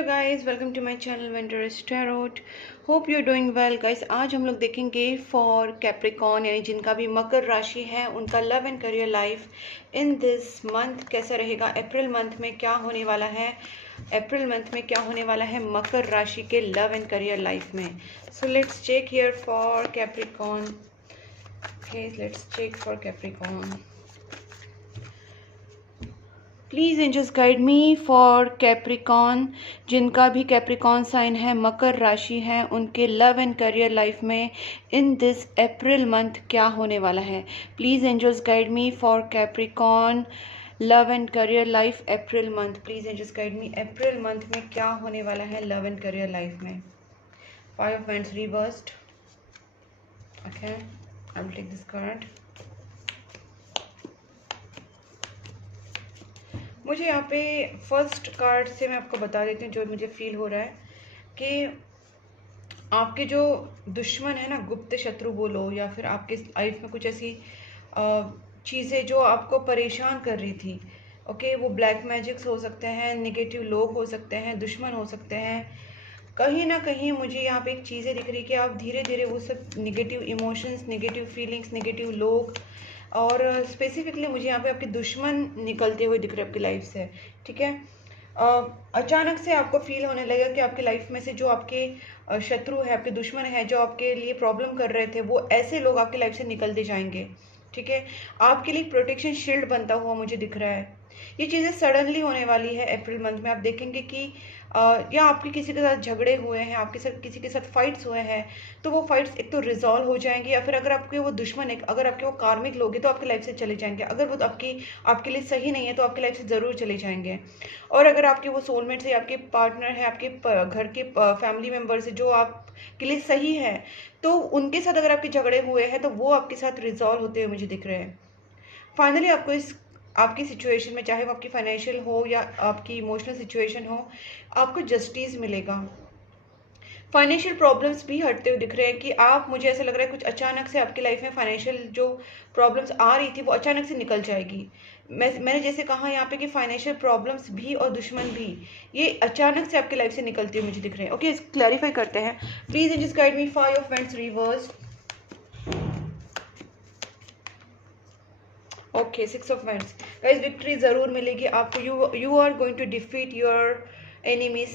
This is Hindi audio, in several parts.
Hello guys, welcome to my channel Venter's tarot. Hope you are doing well guys. आज हम लोग देखेंगे फॉर कैप्रिकॉर्न यानी जिनका भी मकर राशि है उनका love and career life in this month कैसा रहेगा। अप्रैल मंथ में क्या होने वाला है, अप्रैल मंथ में क्या होने वाला है मकर राशि के लव एंड करियर लाइफ में। So let's check here for Capricorn. Okay, let's check for Capricorn. Please angels guide me for Capricorn. जिनका भी कैप्रिकॉर्न साइन है, मकर राशि है, उनके लव एंड करियर लाइफ में इन दिस अप्रैल मंथ क्या होने वाला है। Please angels guide me for Capricorn love and career life April month. Please angels guide me April month में क्या होने वाला है लव एंड करियर लाइफ में। 5 of Wands reversed. Okay, I will take this card. मुझे यहाँ पे फर्स्ट कार्ड से मैं आपको बता देती हूँ जो मुझे फील हो रहा है कि आपके जो दुश्मन है ना, गुप्त शत्रु बोलो या फिर आपके लाइफ में कुछ ऐसी चीज़ें जो आपको परेशान कर रही थी। ओके, वो ब्लैक मैजिक्स हो सकते हैं, नेगेटिव लोग हो सकते हैं, दुश्मन हो सकते हैं। कहीं ना कहीं मुझे यहाँ पे एक चीज़ें दिख रही कि आप धीरे धीरे वो सब negative emotions, negative feelings, negative लोग और स्पेसिफिकली मुझे यहाँ पे आपके दुश्मन निकलते हुए दिख रहे हैं आपकी लाइफ से। ठीक है, अचानक से आपको फील होने लगेगा कि आपकी लाइफ में से जो आपके शत्रु है, आपके दुश्मन है, जो आपके लिए प्रॉब्लम कर रहे थे, वो ऐसे लोग आपकी लाइफ से निकलते जाएंगे। ठीक है, आपके लिए प्रोटेक्शन शील्ड बनता हुआ मुझे दिख रहा है। ये चीज़ें सडनली होने वाली है अप्रैल मंथ में। आप देखेंगे कि या आपके किसी के साथ झगड़े हुए हैं, आपके साथ किसी के साथ फाइट्स हुए हैं, तो वो फाइट्स एक तो रिजॉल्व हो जाएंगे, या फिर अगर आपके वो दुश्मन है, अगर आपके वो कार्मिक लोग हैं तो आपकी लाइफ से चले जाएंगे। अगर वो आपके लिए सही नहीं है तो आपकी लाइफ से ज़रूर चले जाएंगे। और अगर आपके वो सोलमेट्स है, आपके पार्टनर है, आपके घर के फैमिली मेम्बर्स है जो आपके लिए सही है, तो उनके साथ अगर आपके झगड़े हुए हैं तो वो आपके साथ रिजॉल्व होते हुए मुझे दिख रहे हैं। फाइनली आपको इस आपकी सिचुएशन में, चाहे वो आपकी फाइनेंशियल हो या आपकी इमोशनल सिचुएशन हो, आपको जस्टिस मिलेगा। फाइनेंशियल प्रॉब्लम्स भी हटते हुए दिख रहे हैं कि आप, मुझे ऐसा लग रहा है कुछ अचानक से आपकी लाइफ में फाइनेंशियल जो प्रॉब्लम्स आ रही थी वो अचानक से निकल जाएगी। मैंने जैसे कहा यहाँ पे कि फाइनेंशियल प्रॉब्लम्स भी और दुश्मन भी ये अचानक से आपकी लाइफ से निकलते हुए मुझे दिख रहे हैं। ओके, क्लैरिफाई करते हैं। Please just guide me 5 of Wands reverse. Okay, 6 of Wands। Guys, victory ज़रूर मिलेगी आपको। You are going to defeat your enemies.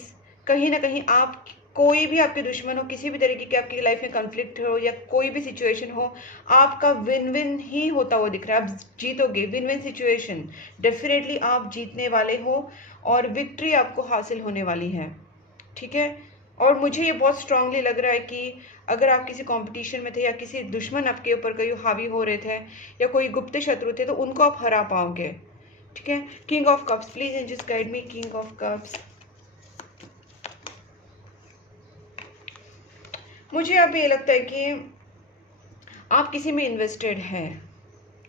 कहीं ना कहीं आप, कोई भी आपके दुश्मन हो, किसी भी तरीके की आपकी लाइफ में कॉन्फ्लिक्ट हो या कोई भी सिचुएशन हो, आपका विन विन ही होता हुआ दिख रहा है। आप जीतोगे, विन विन सिचुएशन, डेफिनेटली आप जीतने वाले हो और विक्ट्री आपको हासिल होने वाली है। ठीक है, और मुझे ये बहुत स्ट्रांगली लग रहा है कि अगर आप किसी कंपटीशन में थे या किसी दुश्मन आपके ऊपर कहीं हावी हो रहे थे या कोई गुप्त शत्रु थे, तो उनको आप हरा पाओगे। ठीक है, king of cups. Please just guide me, king of cups. मुझे अब ये लगता है कि आप किसी में इन्वेस्टेड हैं।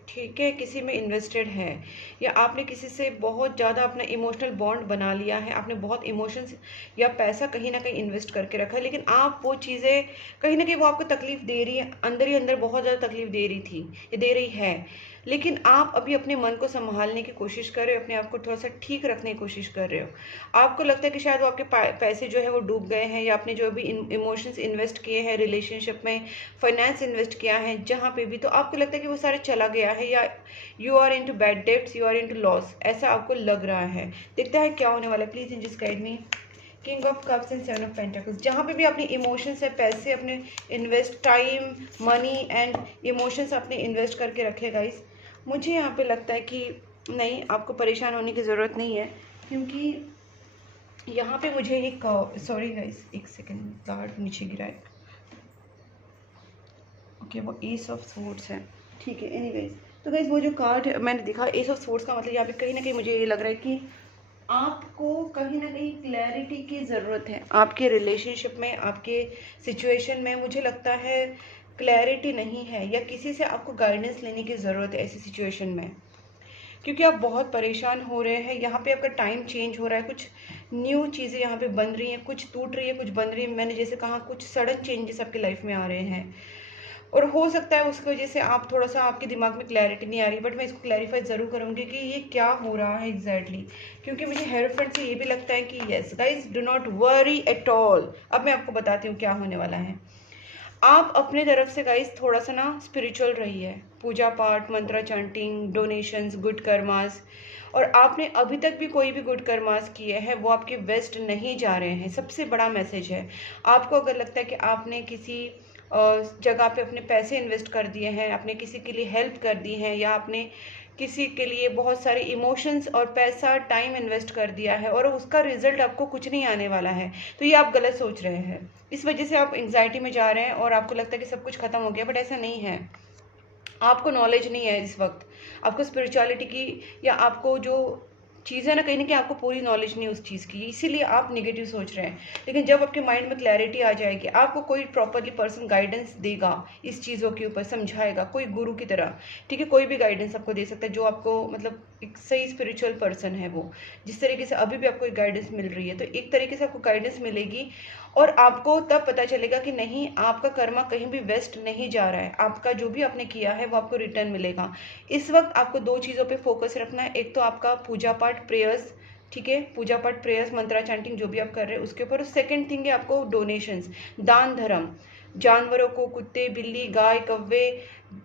ठीक है, किसी में इन्वेस्टेड है या आपने किसी से बहुत ज़्यादा अपना इमोशनल बॉन्ड बना लिया है। आपने बहुत इमोशंस या पैसा कहीं ना कहीं इन्वेस्ट करके रखा है, लेकिन आप वो चीज़ें कहीं ना कहीं वो आपको तकलीफ दे रही है, अंदर ही अंदर बहुत ज़्यादा तकलीफ दे रही थी, ये दे रही है। लेकिन आप अभी अपने मन को संभालने की कोशिश कर रहे हो, अपने आप को थोड़ा सा ठीक रखने की कोशिश कर रहे हो। आपको लगता है कि शायद वो आपके पैसे जो है वो डूब गए हैं, या आपने जो भी इमोशंस इन्वेस्ट किए हैं रिलेशनशिप में, फाइनेंस इन्वेस्ट किया है जहाँ पे भी, तो आपको लगता है कि वो सारे चला गया है, या you are into bad dates, you are into loss, ऐसा आपको लग रहा है। देखता है क्या होने वाला है। Please just guide me, king of cups and 7 of pentacles. जहाँ पे भी अपने इमोशंस है, पैसे अपने invest, time, money and emotions अपने इन्वेस्ट करके रखे गाइस, मुझे यहाँ पे लगता है कि नहीं, आपको परेशान होने की ज़रूरत नहीं है, क्योंकि यहाँ पे मुझे एक, सॉरी गाइस, एक सेकेंड, कार्ड नीचे गिरा है। ओके, वो एस ऑफ स्वॉर्ड्स है। ठीक है, एनीवेज, तो गाइस वो जो कार्ड मैंने दिखा एस ऑफ स्वॉर्ड्स का मतलब यहाँ पे कहीं ना कहीं मुझे ये लग रहा है कि आपको कहीं ना कहीं क्लैरिटी की ज़रूरत है आपके रिलेशनशिप में, आपके सिचुएशन में। मुझे लगता है क्लैरिटी नहीं है, या किसी से आपको गाइडेंस लेने की ज़रूरत है ऐसी सिचुएशन में, क्योंकि आप बहुत परेशान हो रहे हैं। यहाँ पे आपका टाइम चेंज हो रहा है, कुछ न्यू चीज़ें यहाँ पे बन रही हैं, कुछ टूट रही है, कुछ बन रही है। मैंने जैसे कहा, कुछ सडन चेंजेस आपकी लाइफ में आ रहे हैं। और हो सकता है उसकी वजह से आप थोड़ा सा आपके दिमाग में क्लैरिटी नहीं आ रही, बट मैं इसको क्लैरिफाई ज़रूर करूँगी कि ये क्या हो रहा है एग्जैक्टली क्योंकि मुझे हेरोफेंट से ये भी लगता है कि yes guys do not worry at all. अब मैं आपको बताती हूँ क्या होने वाला है। आप अपने तरफ से गाइज थोड़ा सा ना स्पिरिचुअल रहिए, पूजा पाठ, मंत्रा चैंटिंग, डोनेशंस, गुड कर्मास। और आपने अभी तक भी कोई भी गुड कर्मास किए हैं वो आपके वेस्ट नहीं जा रहे हैं, सबसे बड़ा मैसेज है। आपको अगर लगता है कि आपने किसी जगह पे अपने पैसे इन्वेस्ट कर दिए हैं, आपने किसी के लिए हेल्प कर दी है, या आपने किसी के लिए बहुत सारे इमोशंस और पैसा टाइम इन्वेस्ट कर दिया है और उसका रिजल्ट आपको कुछ नहीं आने वाला है, तो ये आप गलत सोच रहे हैं। इस वजह से आप एंग्जाइटी में जा रहे हैं और आपको लगता है कि सब कुछ खत्म हो गया, बट ऐसा नहीं है। आपको नॉलेज नहीं है इस वक्त, आपको स्पिरिचुअलिटी की या आपको जो चीज़ है ना, कहीं ना कहीं आपको पूरी नॉलेज नहीं उस चीज़ की, इसीलिए आप निगेटिव सोच रहे हैं। लेकिन जब आपके माइंड में क्लैरिटी आ जाएगी, आपको कोई प्रॉपरली पर्सन गाइडेंस देगा इस चीज़ों के ऊपर, समझाएगा कोई गुरु की तरह, ठीक है। कोई भी गाइडेंस आपको दे सकता है जो आपको मतलब एक सही स्पिरिचुअल पर्सन है वो, जिस तरीके से अभी भी आपको एक गाइडेंस मिल रही है, तो एक तरीके से आपको गाइडेंस मिलेगी और आपको तब पता चलेगा कि नहीं, आपका कर्मा कहीं भी वेस्ट नहीं जा रहा है, आपका जो भी आपने किया है वो आपको रिटर्न मिलेगा। इस वक्त आपको दो चीज़ों पे फोकस रखना है, एक तो आपका पूजा पाठ प्रेयर्स, ठीक है, पूजा पाठ प्रेयर्स मंत्रा चैंटिंग जो भी आप कर रहे हैं उसके ऊपर। सेकंड थिंग है आपको डोनेशंस, दान धर्म, जानवरों को, कुत्ते बिल्ली गाय कौवे,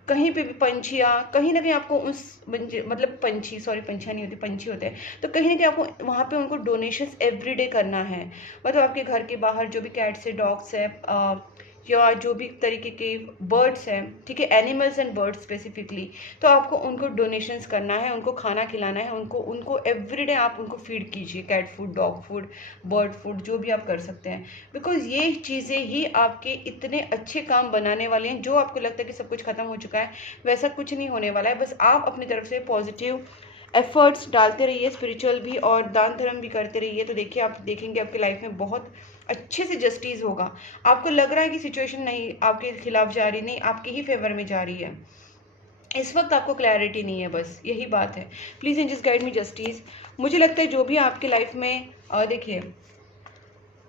कहीं पे भी पंछियाँ, कहीं ना कहीं आपको उस मतलब पंछी, सॉरी पंछियाँ नहीं होती, पंछी होते हैं, तो कहीं ना कहीं आपको वहाँ पे उनको डोनेशंस एवरीडे करना है। मतलब आपके घर के बाहर जो भी कैट्स है, डॉग्स है, या जो भी तरीके के बर्ड्स हैं, ठीक है, एनिमल्स एंड बर्ड्स स्पेसिफिकली, तो आपको उनको डोनेशंस करना है, उनको खाना खिलाना है, उनको उनको एवरीडे आप उनको फीड कीजिए, cat food, dog food, bird food, जो भी आप कर सकते हैं। बिकॉज ये चीज़ें ही आपके इतने अच्छे काम बनाने वाले हैं। जो आपको लगता है कि सब कुछ खत्म हो चुका है, वैसा कुछ नहीं होने वाला है। बस आप अपनी तरफ से पॉजिटिव एफर्ट्स डालते रहिए, स्पिरिचुअल भी और दान धर्म भी करते रहिए, तो देखिए आप देखेंगे आपकी लाइफ में बहुत अच्छे से जस्टिस होगा। आपको लग रहा है कि सिचुएशन नहीं आपके खिलाफ जा रही, नहीं आपके ही फेवर में जा रही है, इस वक्त आपको क्लैरिटी नहीं है, बस यही बात है। Please angels guide me justice. मुझे लगता है जो भी आपकी लाइफ में देखिए,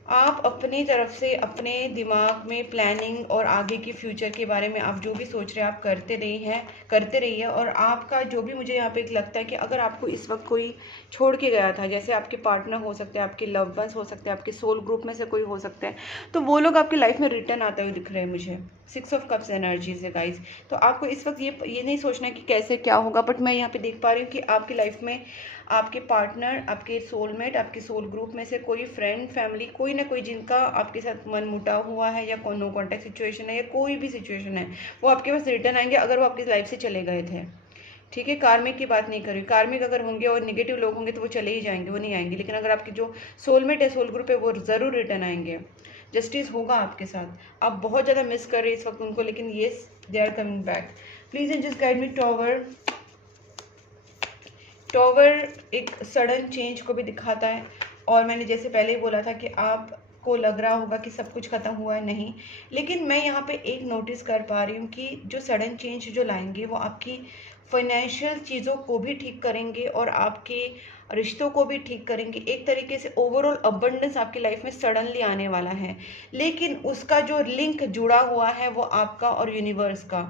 आप अपनी तरफ से अपने दिमाग में प्लानिंग और आगे के फ्यूचर के बारे में आप जो भी सोच रहे हैं आप करते रहिए। और आपका जो भी मुझे यहाँ पे एक लगता है कि अगर आपको इस वक्त कोई छोड़ के गया था, जैसे आपके पार्टनर हो सकते हैं, आपके लव वंस हो सकते हैं, आपके सोल ग्रुप में से कोई हो सकता है, तो वो लोग आपकी लाइफ में रिटर्न आते हुए दिख रहे हैं मुझे। 6 ऑफ कप्स एनर्जीज है गाइज। तो आपको इस वक्त ये नहीं सोचना है कि कैसे क्या होगा, बट मैं यहाँ पे देख पा रही हूँ कि आपकी लाइफ में आपके पार्टनर, आपके सोलमेट, आपके सोल ग्रुप में से कोई फ्रेंड, फैमिली, कोई ना कोई जिनका आपके साथ मन मुटाव हुआ है या नो कॉन्टैक्ट सिचुएशन है या कोई भी सिचुएशन है, वो आपके पास रिटर्न आएंगे अगर वो आपकी लाइफ से चले गए थे, ठीक है। कार्मिक की बात नहीं कर रही, कार्मिक अगर होंगे और निगेटिव लोग होंगे तो वो चले ही जाएंगे, वो नहीं आएंगे। लेकिन अगर आपके जो सोलमेट है, सोल ग्रुप है, वो ज़रूर रिटर्न आएंगे, जस्टिस होगा आपके साथ। आप बहुत ज़्यादा मिस कर रहे हैं इस वक्त उनको, लेकिन yes they are coming back. Please angels guide me tower. Tower एक सडन चेंज को भी दिखाता है, और मैंने जैसे पहले ही बोला था कि आपको लग रहा होगा कि सब कुछ खत्म हुआ है, नहीं। लेकिन मैं यहाँ पे एक नोटिस कर पा रही हूँ कि जो सडन चेंज जो लाएंगे वो आपकी फाइनेंशियल चीज़ों को भी ठीक करेंगे और आपके रिश्तों को भी ठीक करेंगे। एक तरीके से ओवरऑल अबंडेंस आपकी लाइफ में सडनली आने वाला है, लेकिन उसका जो लिंक जुड़ा हुआ है वो आपका और यूनिवर्स का।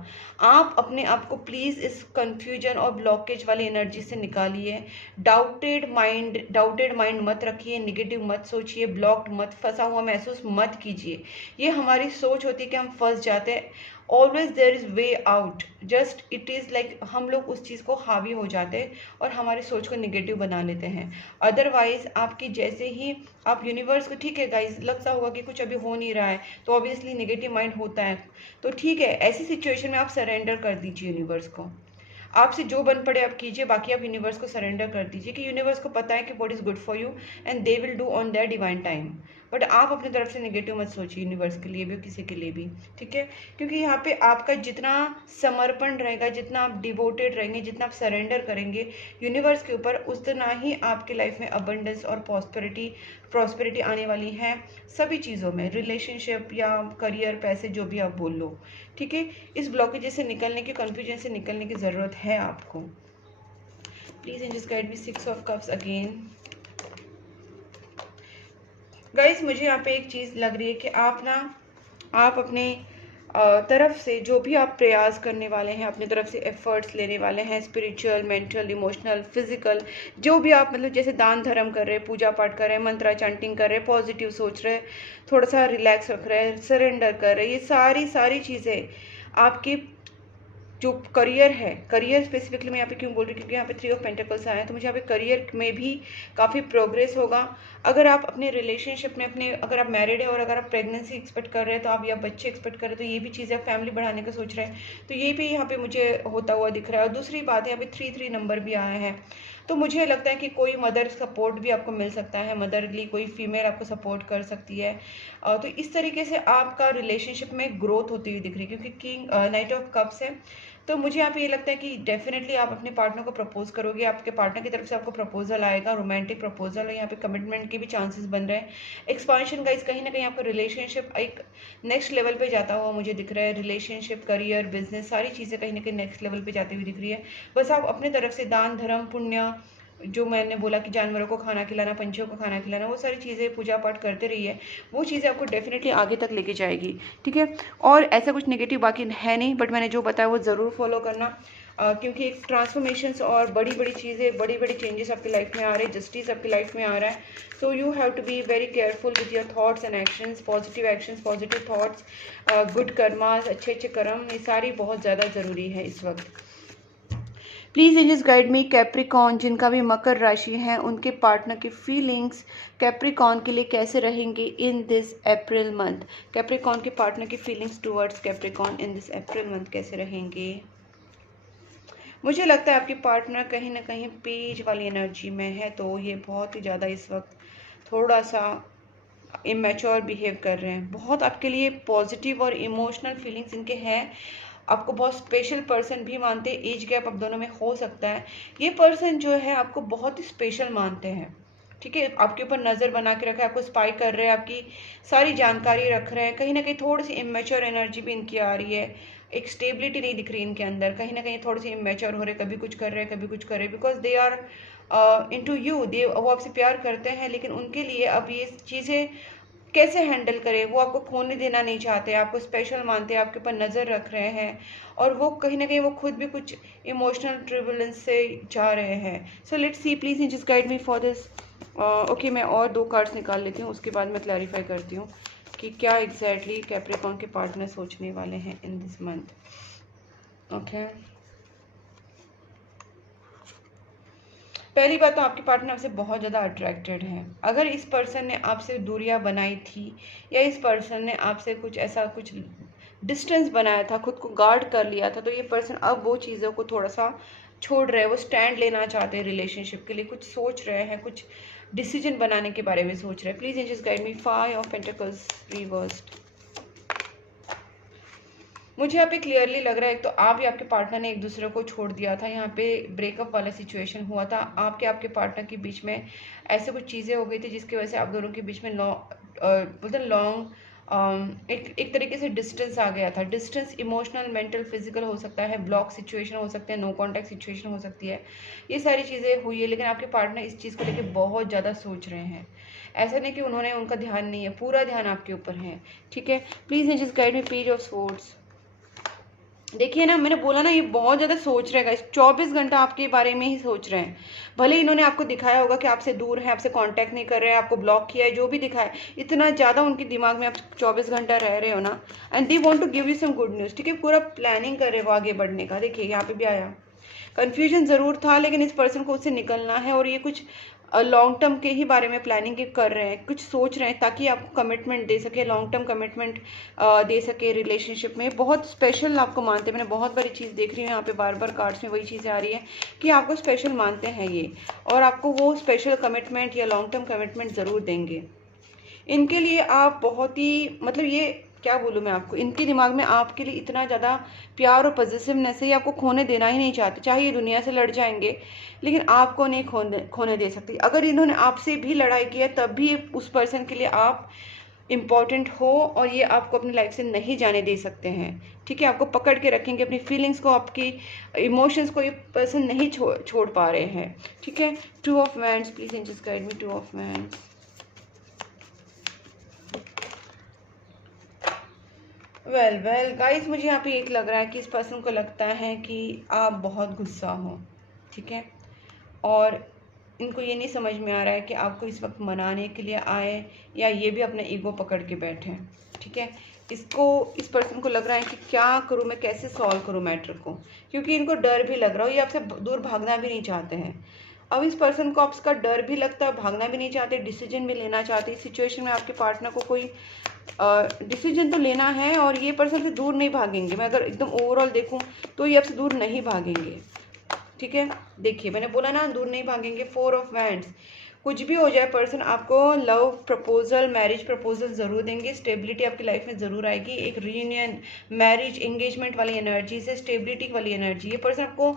आप अपने आप को प्लीज़ इस कंफ्यूजन और ब्लॉकेज वाली एनर्जी से निकालिए। डाउटेड माइंड मत रखिए, निगेटिव मत सोचिए, ब्लॉक्ड मत, फंसा हुआ महसूस मत कीजिए। ये हमारी सोच होती है कि हम फंस जाते हैं। Always there is way out, just it is like हम लोग उस चीज़ को हावी हो जाते हैं और हमारी सोच को निगेटिव बना लेते हैं। अदरवाइज आपकी जैसे ही आप यूनिवर्स को, ठीक है गाइज, लगता होगा कि कुछ अभी हो नहीं रहा है, तो ऑब्वियसली निगेटिव माइंड होता है, तो ठीक है, ऐसी सिचुएशन में आप सरेंडर कर दीजिए यूनिवर्स को। आपसे जो बन पड़े आप कीजिए, बाकी आप यूनिवर्स को सरेंडर कर दीजिए कि यूनिवर्स को पता है कि what is good for you and they will do on their divine time. But आप अपनी तरफ से नेगेटिव मत सोचिए यूनिवर्स के लिए भी, किसी के लिए भी, ठीक है। क्योंकि यहाँ पे आपका जितना समर्पण रहेगा, जितना आप डिवोटेड रहेंगे, जितना आप सरेंडर करेंगे यूनिवर्स के ऊपर, उतना ही आपकी लाइफ में अबंडेंस और प्रॉस्पेरिटी आने वाली है, सभी चीज़ों में, रिलेशनशिप या करियर, पैसे, जो भी आप बोल लो, ठीक है। इस ब्लॉकेज से निकलने की, कन्फ्यूजन से निकलने की ज़रूरत है आपको। Please angels guide me 6 of cups again. Guys मुझे यहाँ पे एक चीज़ लग रही है कि आप अपने तरफ से जो भी आप प्रयास करने वाले हैं, अपनी तरफ से एफर्ट्स लेने वाले हैं, स्पिरिचुअल, मेंटल, इमोशनल, फिजिकल, जो भी आप मतलब जैसे दान धर्म कर रहे हैं, पूजा पाठ कर रहे हैं, मंत्रा चैंटिंग कर रहे हैं, पॉजिटिव सोच रहे हैं, थोड़ा सा रिलैक्स रख रहे हैं, सरेंडर कर रहे हैं, ये सारी सारी चीज़ें आपकी जो करियर है, करियर स्पेसिफिकली मैं यहाँ पे क्यों बोल रही हूँ, क्योंकि यहाँ पे 3 ऑफ पेंटिकल्स आए हैं, तो मुझे यहाँ पे करियर में भी काफ़ी प्रोग्रेस होगा। अगर आप अपने रिलेशनशिप में अगर आप मैरिड है और अगर आप प्रेगनेंसी एक्सपेक्ट कर रहे हैं, तो आप या बच्चे एक्सपेक्ट कर रहे हैं, तो ये भी चीज़ें, आप फैमिली बढ़ाने का सोच रहे हैं, तो ये भी यहाँ पे मुझे होता हुआ दिख रहा है। और दूसरी बात है, यहाँ पे 3 नंबर भी आए हैं, तो मुझे लगता है कि कोई मदर सपोर्ट भी आपको मिल सकता है, मदरली कोई फीमेल आपको सपोर्ट कर सकती है। तो इस तरीके से आपका रिलेशनशिप में ग्रोथ होती हुई दिख रही है, क्योंकि किंग नाइट ऑफ कप्स है। तो मुझे यहाँ पे ये लगता है कि डेफिनेटली आप अपने पार्टनर को प्रपोज करोगे, आपके पार्टनर की तरफ से आपको प्रपोजल आएगा, रोमांटिक प्रपोजल, और यहाँ पे कमिटमेंट के भी चांसेस बन रहे हैं। एक्सपांशन गाइस, कहीं ना कहीं आपका रिलेशनशिप एक नेक्स्ट लेवल पे जाता हुआ मुझे दिख रहा है। रिलेशनशिप, करियर, बिजनेस, सारी चीज़ें कहीं ना कहीं नेक्स्ट लेवल पे जाती हुई दिख रही है। बस आप अपने तरफ से दान धर्म पुण्य, जो मैंने बोला कि जानवरों को खाना खिलाना, पंछियों को खाना खिलाना, वो सारी चीज़ें पूजा पाठ करते रहिए, वो चीज़ें आपको डेफिनेटली आगे तक लेके जाएगी, ठीक है। और ऐसा कुछ नेगेटिव बाकी है नहीं, बट मैंने जो बताया वो ज़रूर फॉलो करना, क्योंकि एक ट्रांसफॉर्मेशंस और बड़ी बड़ी चीज़ें, बड़ी बड़ी चेंजेस आपकी लाइफ में आ रहे हैं, जस्टिस आपकी लाइफ में आ रहा है। So you have to be very careful with your thoughts and actions, positive thoughts, good karmas, अच्छे अच्छे कर्म, ये सारी बहुत ज़्यादा ज़रूरी है इस वक्त। Please angels guide me, Capricorn जिनका भी मकर राशि है, उनके पार्टनर की फीलिंग्स कैप्रिकॉन के लिए कैसे रहेंगे in this April month. Capricorn के पार्टनर की feelings towards Capricorn in this April month कैसे रहेंगे। मुझे लगता है आपकी पार्टनर कहीं ना कहीं पेज वाली एनर्जी में है, तो ये बहुत ही ज़्यादा इस वक्त थोड़ा सा इमेच्योर बिहेव कर रहे हैं। बहुत आपके लिए पॉजिटिव और इमोशनल फीलिंग्स इनके हैं, आपको बहुत स्पेशल पर्सन भी मानते हैं। एज गैप आप दोनों में हो सकता है। ये पर्सन जो है आपको बहुत ही स्पेशल मानते हैं, ठीक है। आपके ऊपर नज़र बना के रखा है, आपको स्पाई कर रहे हैं, आपकी सारी जानकारी रख रहे हैं। कहीं ना कहीं थोड़ी सी इमेच्योर एनर्जी भी इनकी आ रही है, एक स्टेबिलिटी नहीं दिख रही इनके अंदर, कहीं ना कहीं थोड़ी सी इमेच्योर हो रहे, कभी कुछ कर रहे हैं, कभी कुछ कर रहे हैं, because they are into you, they वो आपसे प्यार करते हैं, लेकिन उनके लिए अब ये चीज़ें कैसे हैंडल करें, वो आपको खोने देना नहीं चाहते, आपको स्पेशल मानते हैं, आपके ऊपर नज़र रख रहे हैं, और वो कहीं ना कहीं वो खुद भी कुछ इमोशनल ट्रिबुलेंस से जा रहे हैं। So let's see, please just guide me for this. Okay, मैं और 2 कार्ड्स निकाल लेती हूँ, उसके बाद मैं क्लैरिफाई करती हूँ कि क्या एग्जैक्टली कैप्रिकॉन के पार्टनर सोचने वाले हैं इन दिस मंथ। ओके, पहली बात तो आपके पार्टनर आपसे बहुत ज़्यादा अट्रैक्टेड है। अगर इस पर्सन ने आपसे दूरियां बनाई थी, या इस पर्सन ने आपसे कुछ ऐसा कुछ डिस्टेंस बनाया था, खुद को गार्ड कर लिया था, तो ये पर्सन अब वो चीज़ों को थोड़ा सा छोड़ रहे हैं, वो स्टैंड लेना चाहते हैं रिलेशनशिप के लिए, कुछ सोच रहे हैं, कुछ डिसीजन बनाने के बारे में सोच रहे हैं। Please just guide me, 5 of pentacles reversed. मुझे यहाँ पे क्लियरली लग रहा है, तो आप या आपके पार्टनर ने एक दूसरे को छोड़ दिया था, यहाँ पे ब्रेकअप वाला सिचुएशन हुआ था, आपके पार्टनर के बीच में ऐसे कुछ चीज़ें हो गई थी जिसकी वजह से आप दोनों के बीच में लॉन्ग एक तरीके से डिस्टेंस आ गया था। डिस्टेंस इमोशनल, मेंटल, फिजिकल हो सकता है, ब्लॉक सिचुएशन हो सकते हैं, नो कॉन्टैक्ट सिचुएशन हो सकती है, ये सारी चीज़ें हुई है। लेकिन आपके पार्टनर इस चीज़ को लेकर बहुत ज़्यादा सोच रहे हैं। ऐसा नहीं कि उनका ध्यान नहीं है, पूरा ध्यान आपके ऊपर है, ठीक है। Please just guide me, page of swords. देखिए ना, मैंने बोला ना, ये बहुत ज़्यादा सोच रहे हैं, 24 घंटा आपके बारे में ही सोच रहे हैं। भले इन्होंने आपको दिखाया होगा कि आपसे दूर है, आपसे कांटेक्ट नहीं कर रहे हैं, आपको ब्लॉक किया है, जो भी दिखाया, इतना ज़्यादा उनके दिमाग में आप 24 घंटा रह रहे हो ना, and they want to give you some good news, ठीक है। पूरा प्लानिंग कर रहे हो आगे बढ़ने का। देखिए यहाँ पे भी आया, कन्फ्यूजन ज़रूर था, लेकिन इस पर्सन को उससे निकलना है, और ये कुछ लॉन्ग टर्म के ही बारे में प्लानिंग कर रहे हैं, कुछ सोच रहे हैं, ताकि आपको कमिटमेंट दे सके, लॉन्ग टर्म कमिटमेंट दे सके रिलेशनशिप में। बहुत स्पेशल आपको मानते हैं, मैंने बहुत बड़ी चीज़ देख रही हूँ यहाँ पे, बार बार कार्ड्स में वही चीज़ें आ रही है कि आपको स्पेशल मानते हैं ये, और आपको वो स्पेशल कमिटमेंट या लॉन्ग टर्म कमिटमेंट ज़रूर देंगे। इनके लिए आप बहुत ही, मतलब ये क्या बोलूँ मैं आपको, इनके दिमाग में आपके लिए इतना ज़्यादा प्यार और पॉजिटिवनेस है, ये आपको खोने देना ही नहीं चाहते, चाहे ये दुनिया से लड़ जाएंगे, लेकिन आपको नहीं खोने दे सकती। अगर इन्होंने आपसे भी लड़ाई की है, तब भी उस पर्सन के लिए आप इम्पॉर्टेंट हो, और ये आपको अपनी लाइफ से नहीं जाने दे सकते हैं, ठीक है। आपको पकड़ के रखेंगे, अपनी फीलिंग्स को, आपकी इमोशंस को ये पर्सन नहीं छोड़ पा रहे हैं, ठीक है। 2 of wands, please just guide me, 2 of wands. Well well guys, मुझे यहाँ पे एक लग रहा है कि इस पर्सन को लगता है कि आप बहुत गुस्सा हो, ठीक है, और इनको ये नहीं समझ में आ रहा है कि आपको इस वक्त मनाने के लिए आए या ये भी अपना ईगो पकड़ के बैठे हैं, ठीक है। इस पर्सन को लग रहा है कि क्या करूँ मैं, कैसे सॉल्व करूँ मैटर को, क्योंकि इनको डर भी लग रहा हो, ये आपसे दूर भागना भी नहीं चाहते हैं। अब इस पर्सन को आपका डर भी लगता है, भागना भी नहीं चाहते, डिसीजन भी लेना चाहते। इस सिचुएशन में आपके पार्टनर को कोई डिसीजन तो लेना है और ये पर्सन से दूर नहीं भागेंगे। मैं अगर एकदम ओवरऑल देखूं तो ये आपसे दूर नहीं भागेंगे, ठीक है। देखिए मैंने बोला ना, दूर नहीं भागेंगे। 4 ऑफ वैंड्स, कुछ भी हो जाए पर्सन आपको लव प्रपोजल, मैरिज प्रपोजल ज़रूर देंगे। स्टेबिलिटी आपकी लाइफ में ज़रूर आएगी। एक रीयूनियन, मैरिज, एंगेजमेंट वाली एनर्जी से स्टेबिलिटी वाली एनर्जी, ये पर्सन आपको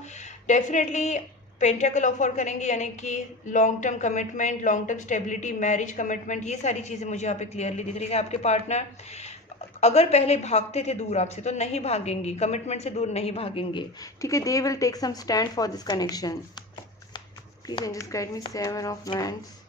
डेफिनेटली पेंटाकल ऑफर करेंगे, यानी कि long term commitment, long term stability, marriage commitment, ये सारी चीज़ें मुझे यहाँ पे क्लियरली दिख रही है। आपके पार्टनर अगर पहले भागते थे दूर आपसे तो नहीं भागेंगे, कमिटमेंट से दूर नहीं भागेंगे, ठीक है। They will take some stand for this connection. Please angels guide me. 7 of wands.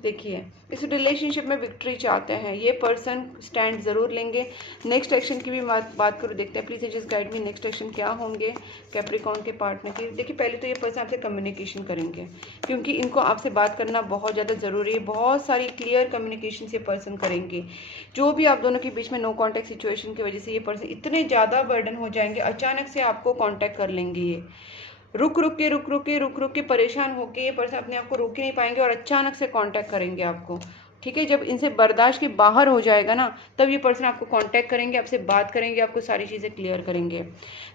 देखिए इस रिलेशनशिप में विक्ट्री चाहते हैं ये पर्सन, स्टैंड ज़रूर लेंगे। नेक्स्ट एक्शन की भी बात करूँ, देखते हैं। Please just guide me, next action क्या होंगे कैप्रिकॉर्न के पार्टनर की। देखिए पहले तो ये पर्सन आपसे कम्युनिकेशन करेंगे, क्योंकि इनको आपसे बात करना बहुत ज़्यादा ज़रूरी है। बहुत सारी क्लियर कम्युनिकेशन से पर्सन करेंगे। जो भी आप दोनों के बीच में नो कॉन्टैक्ट सिचुएशन की वजह से ये पर्सन इतने ज़्यादा बर्डन हो जाएंगे, अचानक से आपको कॉन्टैक्ट कर लेंगे। ये रुक रुक के परेशान होके ये पर्सन अपने आप को रोक ही नहीं पाएंगे और अचानक से कांटेक्ट करेंगे आपको, ठीक है। जब इनसे बर्दाश्त के बाहर हो जाएगा ना, तब ये पर्सन आपको कांटेक्ट करेंगे, आपसे बात करेंगे, आपको सारी चीज़ें क्लियर करेंगे।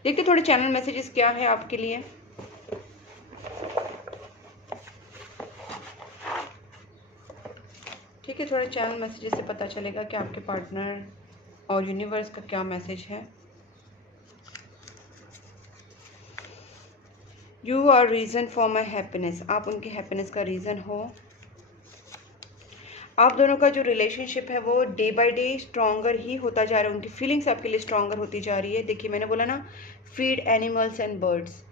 देखिए थोड़े चैनल मैसेजेस क्या है आपके लिए। ठीक है, थोड़े चैनल मैसेजेस से पता चलेगा कि आपके पार्टनर और यूनिवर्स का क्या मैसेज है। You are reason for my happiness, आप उनकी हैप्पीनेस का रीज़न हो। आप दोनों का जो रिलेशनशिप है वो डे बाय डे स्ट्रॉन्गर ही होता जा रहा है, उनकी फीलिंग्स आपके लिए स्ट्रॉन्गर होती जा रही है। देखिए मैंने बोला ना, फीड एनिमल्स एंड बर्ड्स।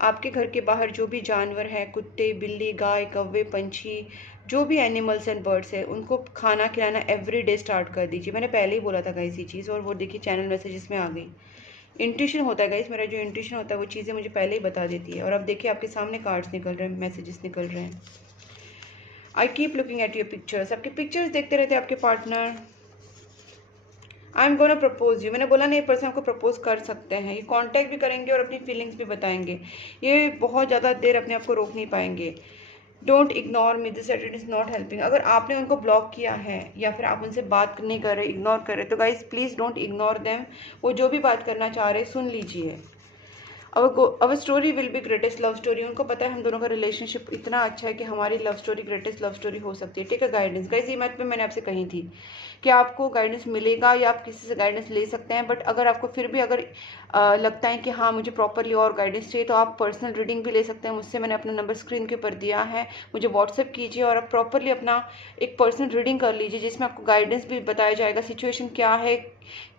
आपके घर के बाहर जो भी जानवर हैं, कुत्ते, बिल्ली, गाय, कौवे, पंछी, जो भी एनिमल्स एंड बर्ड्स है, उनको खाना खिलाना एवरी डे स्टार्ट कर दीजिए। मैंने पहले ही बोला था गाइस ये चीज़, और वो देखिए चैनल मैसेजेस में आ गई। इंट्यूशन होता है गाइस, मेरा जो इंट्यूशन होता है वो चीज़ें मुझे पहले ही बता देती है। और अब देखिए आपके सामने कार्ड्स निकल रहे हैं, मैसेजेस निकल रहे हैं। I keep looking at your pictures, आपके पिक्चर्स देखते रहते हैं आपके partner. I am gonna propose you, मैंने बोला नहीं, पर्सन आपको प्रपोज कर सकते हैं। ये कांटेक्ट भी करेंगे और अपनी फीलिंग्स भी बताएंगे। ये बहुत ज़्यादा देर अपने आप को रोक नहीं पाएंगे। Don't ignore me, this it is not helping. अगर आपने उनको ब्लॉक किया है या फिर आप उनसे बात नहीं कर रहे, इग्नोर कर रहे, तो guys please don't ignore them. वो जो भी बात करना चाह रहे सुन लीजिए। Our story will be greatest love story. उनको पता है हम दोनों का रिलेशनशिप इतना अच्छा है कि हमारी love story greatest love story हो सकती है। Take a guidance. गाइस ये बात मैंने आपसे कही थी कि आपको गाइडेंस मिलेगा या आप किसी से गाइडेंस ले सकते हैं, बट अगर आपको फिर भी अगर लगता है कि हाँ मुझे प्रॉपरली और गाइडेंस चाहिए, तो आप पर्सनल रीडिंग भी ले सकते हैं मुझसे। मैंने अपना नंबर स्क्रीन के ऊपर दिया है, मुझे व्हाट्सएप कीजिए और आप प्रॉपरली अपना एक पर्सनल रीडिंग कर लीजिए, जिसमें आपको गाइडेंस भी बताया जाएगा, सिचुएशन क्या है,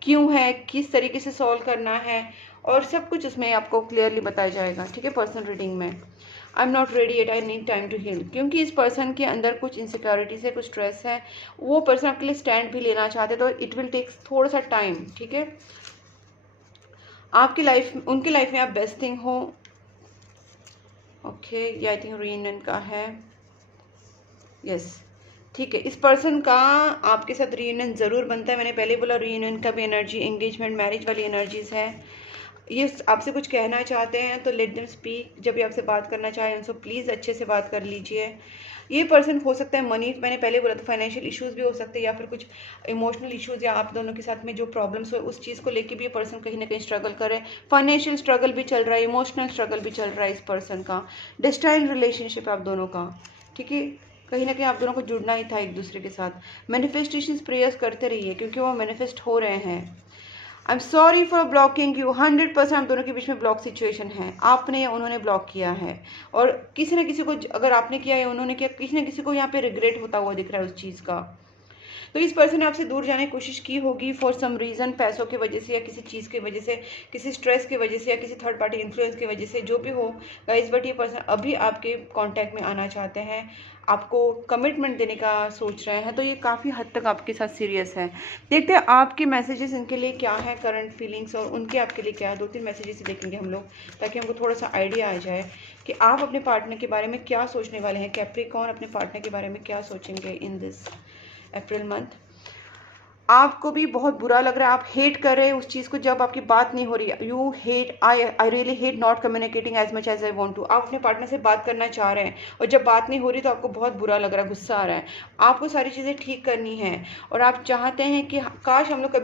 क्यों है, किस तरीके से सॉल्व करना है, और सब कुछ उसमें आपको क्लियरली बताया जाएगा, ठीक है, पर्सनल रीडिंग में। I am not ready yet, I need time to heal, क्योंकि इस पर्सन के अंदर कुछ इनसिक्योरिटीज है, कुछ स्ट्रेस है। वो पर्सन आपके लिए स्टैंड भी लेना चाहते, तो इट विल टेक थोड़ा सा टाइम, ठीक है। आपकी लाइफ, उनकी लाइफ में आप बेस्ट थिंग हो। ओके, ये आई थिंक रीयूनियन का है। यस, ठीक है। इस पर्सन का आपके साथ रीयूनियन ज़रूर बनता है। मैंने पहले बोला रीयूनियन का भी एनर्जी एंगेजमेंट, मैरिज वाली एनर्जीज है। ये आपसे कुछ कहना चाहते हैं तो लेट देम स्पीक। जब भी आपसे बात करना चाहें उनसे प्लीज़ अच्छे से बात कर लीजिए। ये पर्सन हो सकता है मनी, मैंने पहले बोला था, फाइनेंशियल इश्यूज भी हो सकते हैं, या फिर कुछ इमोशनल इश्यूज, या आप दोनों के साथ में जो प्रॉब्लम्स हो उस चीज़ को लेके भी ये पर्सन कहीं ना कहीं स्ट्रगल करे। फाइनेंशियल स्ट्रगल भी चल रहा है, इमोशनल स्ट्रगल भी चल रहा है इस पर्सन का। डेस्टाइन रिलेशनशिप है आप दोनों का, ठीक है। कहीं ना कहीं आप दोनों को जुड़ना ही था एक दूसरे के साथ। मैनिफेस्टेशन प्रेयर्स करते रहिए, क्योंकि वो मैनिफेस्ट हो रहे हैं। I am sorry for blocking you. 100% हम दोनों के बीच में ब्लॉक सिचुएशन है, आपने या उन्होंने ब्लॉक किया है, और किसी न किसी को, अगर आपने किया या उन्होंने किया, किसी न किसी को यहाँ पे रिग्रेट होता हुआ दिख रहा है उस चीज़ का। तो इस पर्सन ने आपसे दूर जाने की कोशिश की होगी फॉर सम रीज़न, पैसों की वजह से या किसी चीज़ की वजह से, किसी स्ट्रेस की वजह से या किसी थर्ड पार्टी इन्फ्लुएंस की वजह से, जो भी हो गाइस, बट ये पर्सन अभी आपके कांटेक्ट में आना चाहते हैं, आपको कमिटमेंट देने का सोच रहे हैं, तो ये काफ़ी हद तक आपके साथ सीरियस है। देखते हैं आपके मैसेजेस इनके लिए क्या है, करंट फीलिंग्स, और उनके आपके लिए क्या है। 2-3 मैसेजेस ही देखेंगे हम लोग, ताकि हमको थोड़ा सा आइडिया आ जाए कि आप अपने पार्टनर के बारे में क्या सोचने वाले हैं। कैप्रिकॉर्न अपने पार्टनर के बारे में क्या सोचेंगे इन दिस अप्रैल मंथ। आपको भी बहुत बुरा लग रहा है, आप हेट कर रहे हैं उस चीज़ को जब आपकी बात नहीं हो रही है। You hate, I really hate not communicating as much as I want to. आप अपने पार्टनर से बात करना चाह रहे हैं और जब बात नहीं हो रही तो आपको बहुत बुरा लग रहा है, गुस्सा आ रहा है। आपको सारी चीज़ें ठीक करनी है और आप चाहते हैं कि काश हम लोग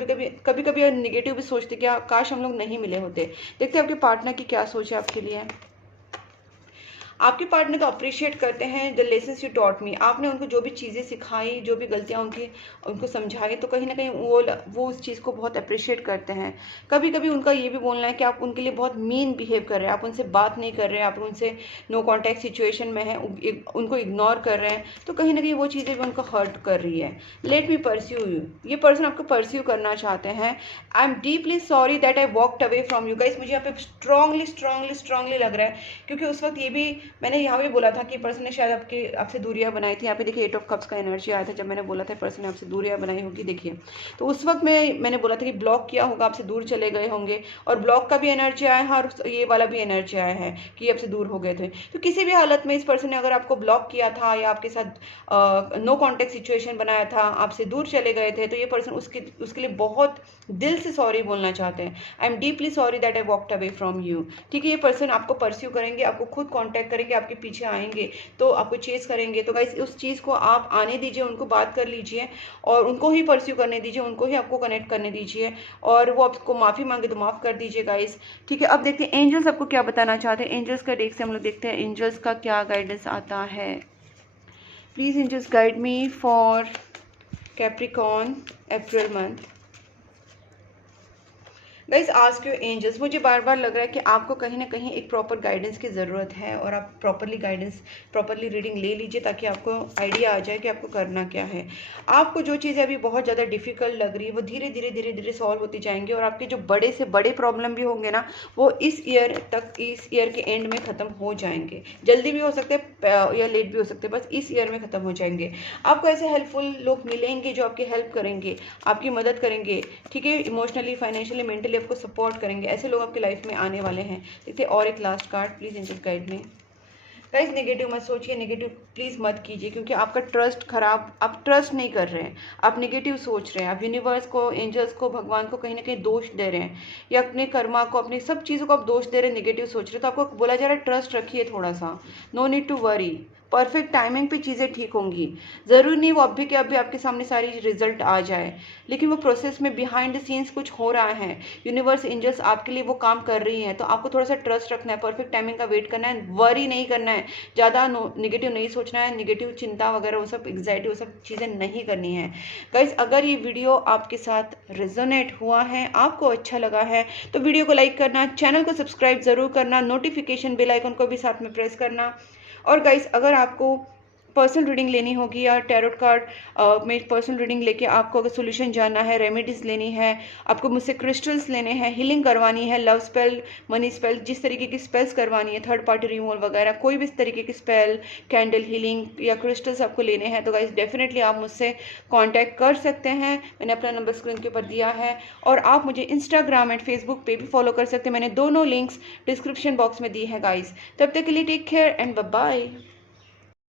कभी कभी निगेटिव भी सोचते कि काश हम लोग नहीं मिले होते। देखते हैं आपके पार्टनर की क्या सोच है आपके लिए। आपके पार्टनर को अप्रिशिएट करते हैं the lessons you taught me. आपने उनको जो भी चीज़ें सिखाई, जो भी गलतियाँ उनको समझाई, तो कहीं ना कहीं वो उस चीज़ को बहुत अप्रिशिएट करते हैं। कभी कभी उनका ये भी बोलना है कि आप उनके लिए बहुत मीन बिहेव कर रहे हैं, आप उनसे बात नहीं कर रहे हैं, आप उनसे नो कॉन्टैक्ट सिचुएशन में हैं, उनको इग्नोर कर रहे हैं, तो कहीं ना कहीं वो चीज़ें भी उनको हर्ट कर रही है। लेट मी परस्यू यू, ये पर्सन आपको परस्यू करना चाहते हैं। I am deeply sorry that I walked away from you. Guys, मुझे यहाँ पे स्ट्रांगली लग रहा है, क्योंकि उस वक्त ये भी मैंने यहाँ पे बोला था कि पर्सन ने शायद आपसे दूरियां बनाई थी। यहाँ पे देखिए 8 ऑफ कप्स का एनर्जी आया था जब मैंने बोला था पर्सन ने आपसे दूरियां बनाई होगी। देखिए, तो उस वक्त मैंने बोला था कि ब्लॉक किया होगा, आपसे दूर चले गए होंगे, और ब्लॉक का भी एनर्जी आया है और ये वाला भी एनर्जी आया है कि आपसे दूर हो गए थे। तो किसी भी हालत में इस पर्सन ने अगर आपको ब्लॉक किया था या आपके साथ नो कॉन्टेक्ट सिचुएशन बनाया था, आपसे दूर चले गए थे, तो ये पर्सन उसके लिए बहुत दिल से सॉरी बोलना चाहते हैं। I am deeply sorry that I walked away from you. ठीक है, ये पर्सन आपको परस्यू करेंगे, आपको खुद कॉन्टैक्ट करेंगे, आपके पीछे आएंगे, तो आपको चेस करेंगे। तो गाइस, उस चीज़ को आप आने दीजिए, उनको बात कर लीजिए और उनको ही परस्यू करने दीजिए, उनको ही आपको कनेक्ट करने दीजिए, और वो आपको माफ़ी मांगे तो माफ़ कर दीजिए गाइस। ठीक है, अब देखते हैं एंजल्स आपको क्या बताना चाहते हैं। एंजल्स का डेक से हम लोग देखते हैं एंजल्स का क्या गाइडेंस आता है। Please angels guide me for Capricorn April month. Guys, ask your angels. मुझे बार बार लग रहा है कि आपको कहीं ना कहीं एक प्रॉपर गाइडेंस की ज़रूरत है, और आप प्रॉपरली रीडिंग ले लीजिए, ताकि आपको आइडिया आ जाए कि आपको करना क्या है। आपको जो चीज़ें अभी बहुत ज़्यादा डिफिकल्ट लग रही है, वो धीरे धीरे सॉल्व होती जाएंगी, और आपके जो बड़े से बड़े प्रॉब्लम भी होंगे ना, वो इस ईयर के एंड में ख़त्म हो जाएंगे। जल्दी भी हो सकते हैं या लेट भी हो सकते हैं, बस इस ईयर में ख़त्म हो जाएंगे। आपको ऐसे हेल्पफुल लोग मिलेंगे जो आपकी हेल्प करेंगे, आपकी मदद करेंगे। ठीक है, इमोशनली, फाइनेंशियली, मेंटली आपको सपोर्ट करेंगे। ऐसे लोग आपकी लाइफ में आने वाले हैं। देखते हैं और एक last card, please angel guide में। गाइस, नेगेटिव मत सोचिए, नेगेटिव प्लीज़ मत कीजिए, क्योंकि आपका ट्रस्ट खराब, आप ट्रस्ट नहीं कर रहे हैं, आप नेगेटिव सोच रहे हैं, आप यूनिवर्स को, एंजल्स को, भगवान को कहीं ना कहीं दोष दे रहे हैं, या अपने कर्मा को, अपनी सब चीज़ों को आप दोष दे रहे हैं, नेगेटिव सोच रहे हैं। तो आपको बोला जा रहा है ट्रस्ट रखिए थोड़ा सा, no need to worry, perfect timing पे चीज़ें ठीक होंगी। ज़रूरी नहीं वो अभी के अभी आपके सामने सारी रिजल्ट आ जाए, लेकिन वो प्रोसेस में बिहाइंड द सीन्स कुछ हो रहा है। यूनिवर्स, एंजल्स आपके लिए वो काम कर रही हैं, तो आपको थोड़ा सा ट्रस्ट रखना है, परफेक्ट टाइमिंग का वेट करना है, वरी नहीं करना है, ज़्यादा निगेटिव नहीं सोचना है, निगेटिव चिंता वगैरह वो सब, एग्जाइटी, वो सब चीज़ें नहीं करनी है। गाइस, अगर ये वीडियो आपके साथ रेजोनेट हुआ है, आपको अच्छा लगा है, तो वीडियो को लाइक करना, चैनल को सब्सक्राइब ज़रूर करना, नोटिफिकेशन बेल आइकन को भी साथ में प्रेस करना। और गाइस, अगर आपको पर्सनल रीडिंग लेनी होगी या टैरोट कार्ड में पर्सनल रीडिंग लेके आपको अगर सोल्यूशन जानना है, रेमेडीज लेनी है, आपको मुझसे क्रिस्टल्स लेने हैं, हीलिंग करवानी है, लव स्पेल, मनी स्पेल, जिस तरीके की स्पेल्स करवानी है, थर्ड पार्टी रिमूवल वगैरह, कोई भी इस तरीके की स्पेल, कैंडल हीलिंग या क्रिस्टल्स आपको लेने हैं, तो गाइस डेफिनेटली आप मुझसे कॉन्टैक्ट कर सकते हैं। मैंने अपना नंबर स्क्रीन के ऊपर दिया है, और आप मुझे इंस्टाग्राम एंड फेसबुक पे भी फॉलो कर सकते हैं। मैंने दोनों लिंक्स डिस्क्रिप्शन बॉक्स में दी है गाइस। तब तक के लिए take care and bye bye.